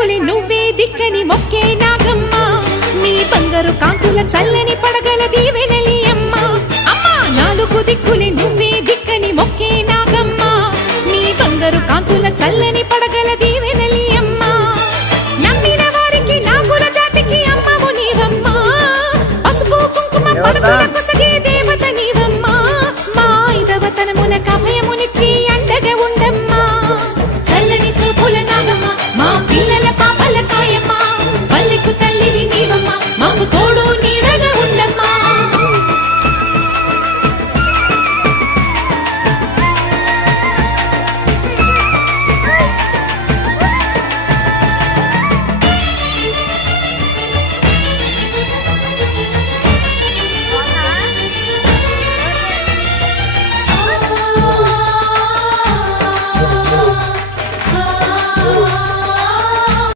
దిక్కులే నువ్వే దిక్కని మొక్కే నాగమ్మ నీ బంగారు కాంతుల చల్లని పడగల దీవెనలి అమ్మ అమ్మా నాలుగు దిక్కులే నువ్వే దిక్కని మొక్కే నాగమ్మ నీ బంగారు కాంతుల చల్లని